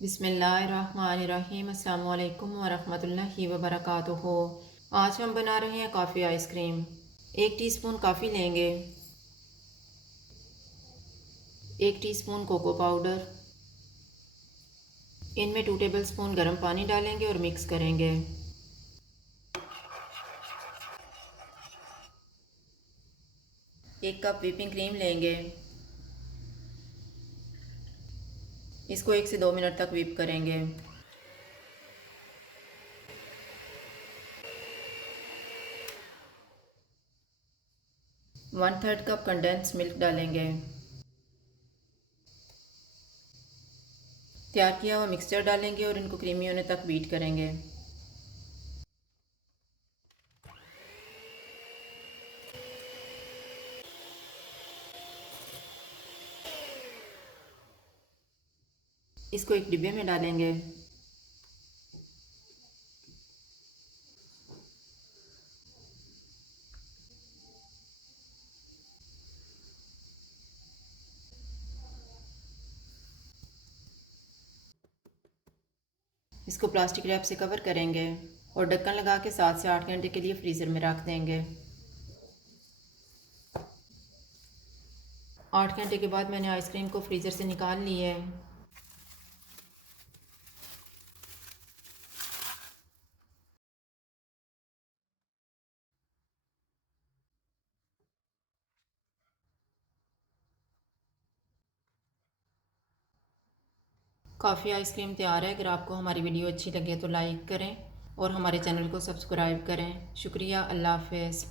बिस्मिल्लाहिर्रहमानिर्रहीम। अस्सलाम वालेकुम वरहमतुल्लाहि वबरकातुहू। आज हम बना रहे हैं कॉफ़ी आइसक्रीम। 1 टीस्पून कॉफ़ी लेंगे, 1 टीस्पून कोको पाउडर, इनमें 2 टेबलस्पून गर्म पानी डालेंगे और मिक्स करेंगे। एक कप व्हिपिंग क्रीम लेंगे, इसको 1 से 2 मिनट तक व्हिप करेंगे। One third cup condense milk डालेंगे। तैयार किया हुआ मिक्सचर डालेंगे और इनको क्रीमी होने तक बीट करेंगे। इसको एक डिब्बे में डालेंगे। इसको प्लास्टिक रैप से कवर करेंगे और ढक्कन लगा के 7 से 8 घंटे के लिए फ्रीज़र में रख देंगे। 8 घंटे के बाद मैंने आइसक्रीम को फ्रीज़र से निकाल ली है। कॉफ़ी आइसक्रीम तैयार है। अगर आपको हमारी वीडियो अच्छी लगे तो लाइक करें और हमारे चैनल को सब्सक्राइब करें। शुक्रिया। अल्लाह हाफ़िज़।